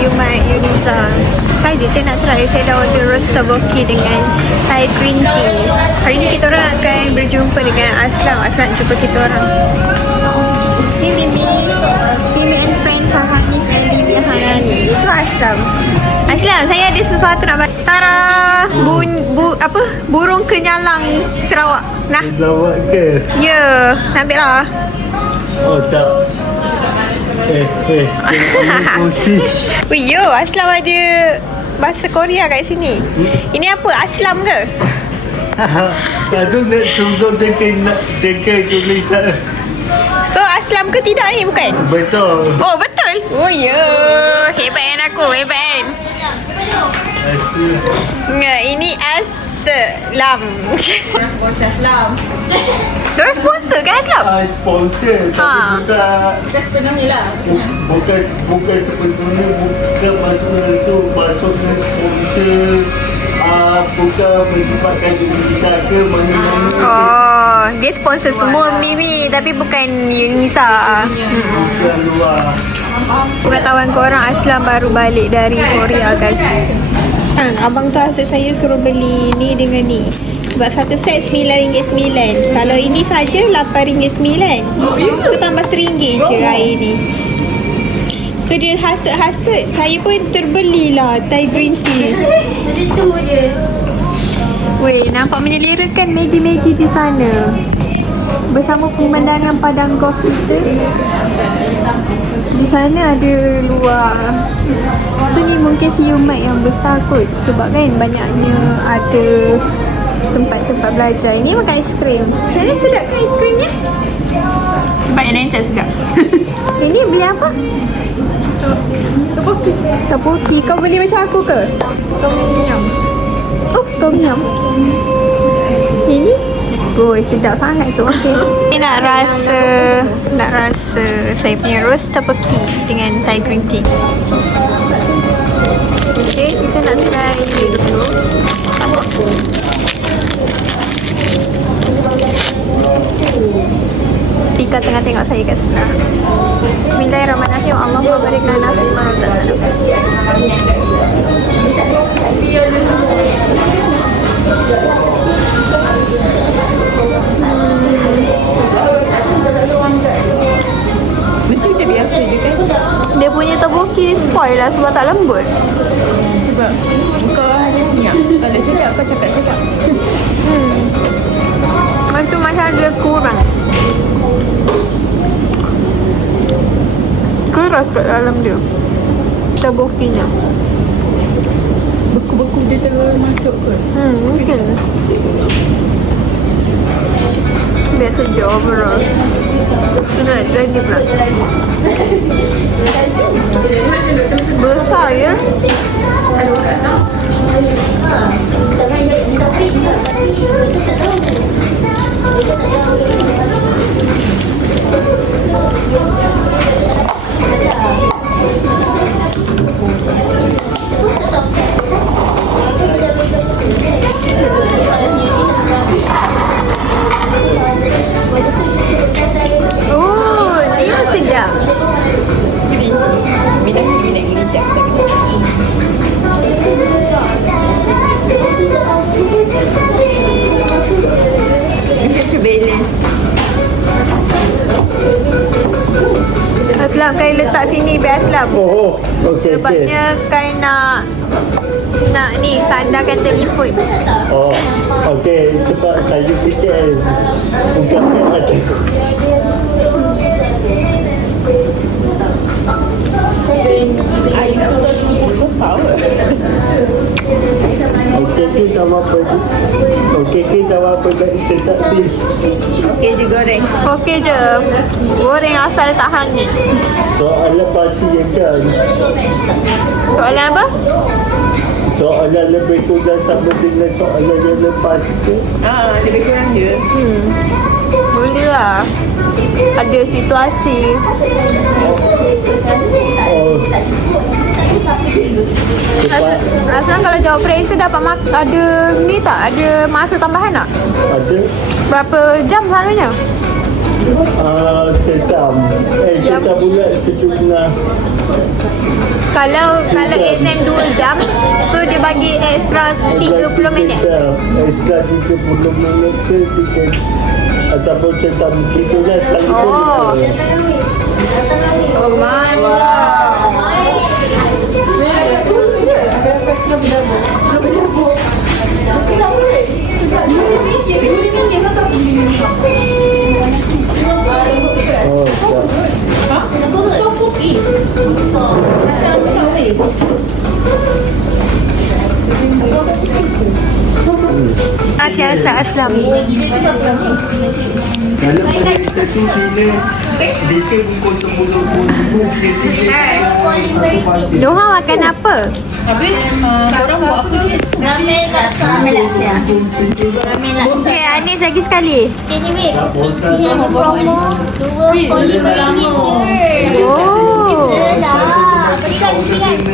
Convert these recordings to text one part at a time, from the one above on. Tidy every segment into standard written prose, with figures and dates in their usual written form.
Yumai, Yuniza. Saya je nak try. Saya dah order roast tteokbokki dengan Thai green tea. Hari ni kita orang akan berjumpa dengan Aslam. Aslam jumpa kita orang. Ni Mimi. Mimi and friend Fahamis and Bibi Hanani. Itu Aslam. Aslam, saya ada sesuatu nak bagi. Tara, burung kenyalang Sarawak. Nah. Sarawak ke? Ya, ambil lah. Oh tak. Kosis. Oh yo, Aslam ada bahasa Korea kat sini. Ini apa? Aslam ke? Aduh nak sungguh dekat tulisan. So Aslam ke tidak ni? Bukan? Betul. Oh betul? Oh ya, hebat kan aku, hebat kan? Ya, ini Aslam. Sponsor Aslam. Diorang sponsor kan Aslam? Sponsor. Tapi Kita sepenuhnya lah. bukan sepenuhnya. Bukan maksudnya tu. Maksudnya sponsor. Bukan menyebabkan Yunisa ke mana-mana. Oh, dia sponsor semua Mimi tapi bukan Yunisa. Bukan luar. Pengetahuan korang, Aslam baru balik dari Korea guys. Abang tu asyik saya suruh beli ni dengan ni. Sebab satu set RM9.9. Kalau ini saja RM8.9. So tambah RM1 je air ni. So dia hasut-hasut. Saya pun terbelilah Thai green tea. Jadi tu je. Weh, nampak menyelerakan Maggi-Maggi di sana. Bersama pemandangan padang golf kita. Di sana ada luar. So ni mungkin siu mat yang besar kot. Sebab kan banyaknya ada tempat-tempat belajar. Ini makan aiskrim. Macam mana sedap kan aiskrimnya? Sebab yang lain tak sedap. Ini beli apa? Tteokbokki. Tteokbokki. Kau beli macam aku ke? Tom yum. Oh, tom yum. Ini? Oh, sedap sangat tu. Okey. Nak rasa saya punya roast tteokbokki dengan Thai green tea. Okey, kita nak try ini dulu. Tika tengah tengok saya kat sebelah. Bismillahirrahmanirrahim. Allahumma barik lana fi ma razaqtana. Macam dia biasa je kan? Dia punya tteokbokki spoil lah sebab tak lembut. Sebab kau hanya senyap. Kalau senyap kau cakap-cakap. Itu macam ada kurang. Keras kat dalam dia tteokbokkinya. Beku-beku dia termasuk ke? Mungkin. Biasa je overall. Kena try ni pula. Besar ya. Oh, dia sedap. Minat gelinjak. Macam balance. Aslam, Kai letak sini biar Aslam. Oh, okey. Sebabnya Kai nak ni sandarkan telefon. Oh, okey. Cepat saya fikir. Bukan macam okey kita apa? Okey kita apa dah sedap ni. Okey je goreng. Okey je. Goreng asal tak hangit. Soalan pasti je kan. Soalan apa? Soalan lebih kurang sama dengan soalan yang lepas tu. Lebih kurang je. Boleh lah. Ada situasi. Oh. Cepat. Asal kalau jawab periksa dapat ada ni tak? Ada masa tambahan tak? Ada. Berapa jam selalunya? Sejam. Sejam bulan sejumlah. Kalau exam 2 jam, so dia bagi extra 30 minit. Extra 30 minit ke kita ataupun kita lah sekali Oh. Oh my god. Oh, tak. Siasat Aslam. Kalau organisasi Cina, dia buku untuk Noha makan apa? Ramen laksa. Okay, Anis lagi sekali. Anyway, ini yang promo 2 complimentary je. Oh. Sedap. Berikan.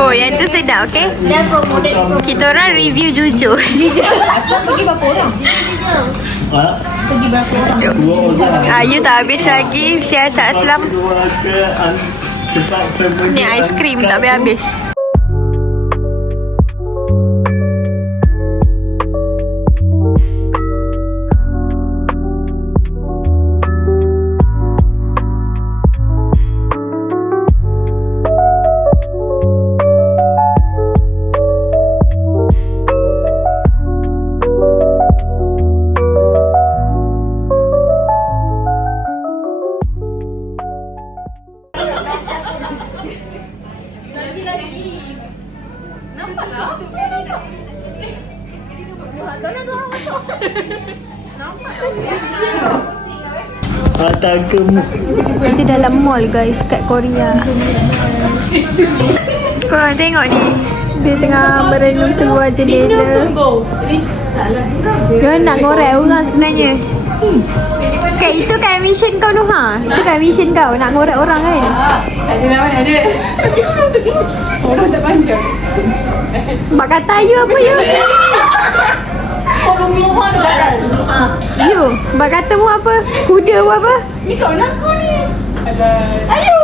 Oh, yang tu sedap, okay? Dan promo dan Kita orang review jujur. Asal pergi berapa orang? Segi berapa orang? 2 orang. You tak habis lagi siasat Aslam. Ni aiskrim tak habis-habis. Tangkemu. Kita dalam mall guys kat Korea. Korang tengok ni. Dia tengah berenung keluar jendela. Dia nak ngorek orang sebenarnya. Kak, itu kan mission kau Nuha. Itu kan mission kau nak ngorek orang kan. Ada nama ada. Orang tak panjang. Mak kata you apa you? Kalau mohon gagal. You, mak kata mu apa? Kuda mu apa? Ni kawan aku ni. Ayo.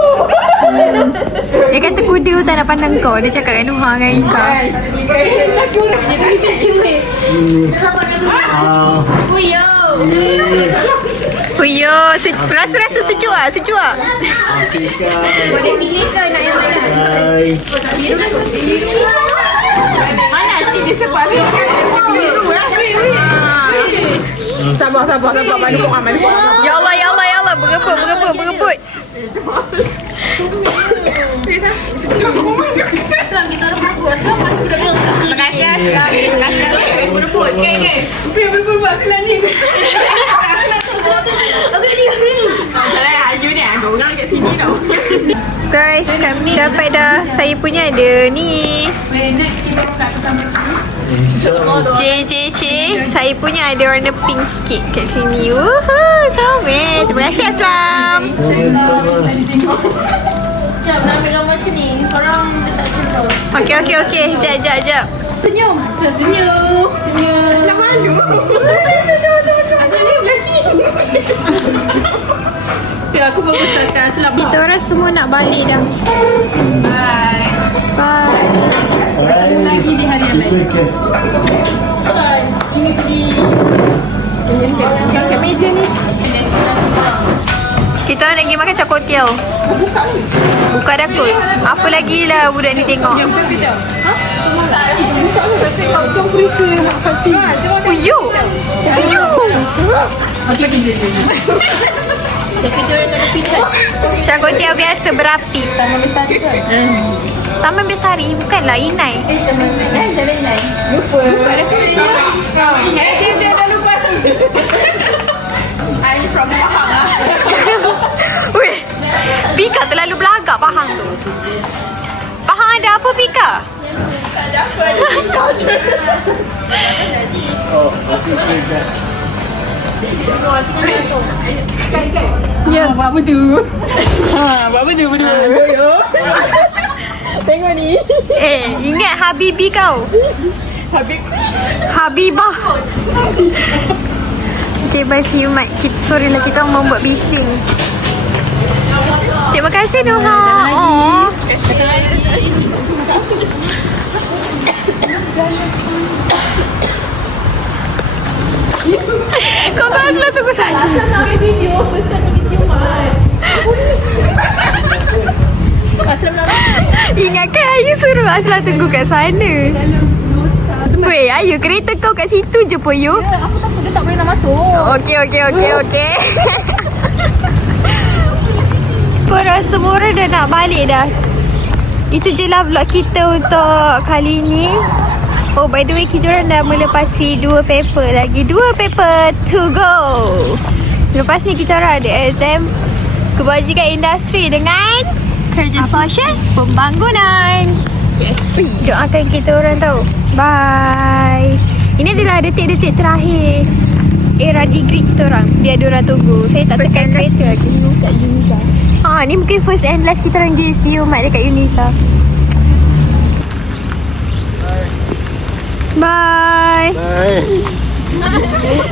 Dia kata kuda tu tak nak pandang kau. Dia cakap dengan Nuha dengan Ika. Aku nak jadi secure. Puyo. Puyo, rasa-rasa sejuk ah, sejuk ah. Boleh pilih ke nak yang mana? Mana cik dia sebab biru lah. Sabar. Bandu kau aman. Ya Allah, ya Allah, ya Allah. Berebut. Terima kasih Aslam. Terima kasih. Berebut. Okay. Berebut buat aku nak ni. Guys, kami dapat dah. Saya punya ada ni. Next kita buka bersama. C. Saya punya ada warna pink sikit kat sini. Woohoo, comel. Terima kasih Aslam. Sekejap nak ambil gambar macam ni. Korang letak contoh. Okey. Jap. Senyum. Asal malu. Asalnya blushing. Ya, aku fokus kat Aslam. Kita orang semua nak balik dah. Bye. Bye. Lagi di hari yang lain. Kat meja ni. Kita nak pergi makan cakotiao. Buka dah kot. Apa lagi lah budak ni tengok. Macam beda. Kau perisa nak faksi. Puyo. Okey. Tapi dia orang tak ada pilihan. Cakotiao biasa berapi. Taman Bestari ke? Taman Bestari bukanlah Inai. Jalan lain. Lupa. Buka dah tu. Dia dah lupa. I'm from Pahang lah. Weh, Pika terlalu belagak Pahang tu. Pahang ada apa Pika? Tak ada apa. Ada tinggal je. Oh, aku pegang. Ya, buat apa tu? Buat apa tu berdua? Tengok ni. Ingat Habibi kau. Habibah. Okay, bye, see you Mat. Sorry lah kita membuat bising. Terima kasih Noha. Oh. Ingatkan Ayu suruh Asla tunggu kat sana. Weh, Ayu kereta kau kat situ je pun you. Aku takut dia tak boleh nak masuk. Okey. Korang semua orang dah nak balik dah. Itu je lah vlog kita untuk kali ni. Oh, by the way, kita orang dah melepasi 2 paper lagi. 2 paper to go. Selepas ni kita orang ada exam kebajikan industri dengan kerja sosial pembangunan. Doakan kita orang tahu. Bye. Ini adalah detik-detik terakhir era degree kita orang. Biar diorang tunggu. Saya tak tekan kereta lagi. Ni mungkin first and last kita orang pergi see you mat dekat Unisa. Bye. Bye.